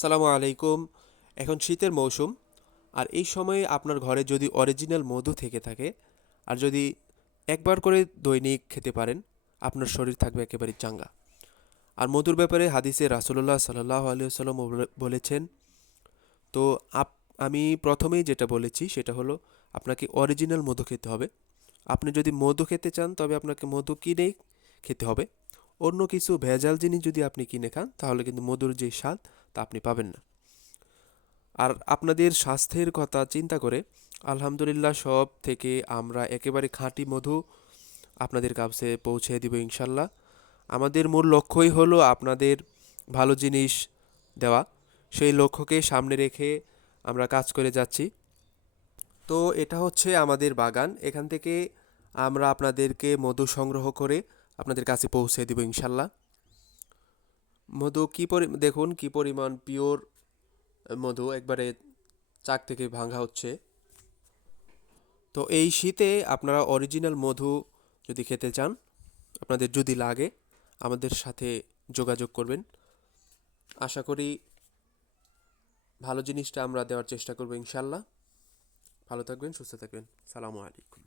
সালামু আলাইকুম। এখন শীতের মৌসুম, আর এই সময়ে আপনার ঘরে যদি অরিজিনাল মধু থেকে থাকে, আর যদি একবার করে দৈনিক খেতে পারেন, আপনার শরীর থাকবে একেবারে চাঙ্গা। আর মধুর ব্যাপারে হাদিসে রাসূলুল্লাহ সাল্লাল্লাহু আলাইহি ওয়াসাল্লাম বলেছেন। তো আমি প্রথমেই যেটা বলেছি সেটা হলো, আপনাকে অরিজিনাল মধু খেতে হবে। আপনি যদি মধু খেতে চান তবে আপনাকে মধু কিনেই খেতে হবে। অন্য কিছু ভেজাল জিনিস যদি আপনি কিনে খান তাহলে কিন্তু মধুর যে স্বাদ তা আপনি পাবেন না। আর আপনাদের স্বাস্থ্যের কথা চিন্তা করে আলহামদুলিল্লাহ সব থেকে আমরা একেবারে খাঁটি মধু আপনাদের কাছে পৌঁছে দিব ইনশাল্লাহ। আমাদের মূল লক্ষ্যই হলো আপনাদের ভালো জিনিস দেওয়া। সেই লক্ষ্যকে সামনে রেখে আমরা কাজ করে যাচ্ছি। তো এটা হচ্ছে আমাদের বাগান, এখান থেকে আমরা আপনাদেরকে মধু সংগ্রহ করে আপনাদের কাছে পৌঁছে দিব ইনশাল্লাহ। মধু দেখুন কি পরিমাণ পিওর মধু, একবারে চাক থেকে ভাঙা হচ্ছে। তো এই শীতে আপনারা অরিজিনাল মধু যদি খেতে চান, আপনাদের যদি লাগে আমাদের সাথে যোগাযোগ করবেন। আশা করি ভালো জিনিসটা আমরা দেওয়ার চেষ্টা করবো ইনশাল্লাহ। ভালো থাকবেন, সুস্থ থাকবেন। সালামু আলাইকুম।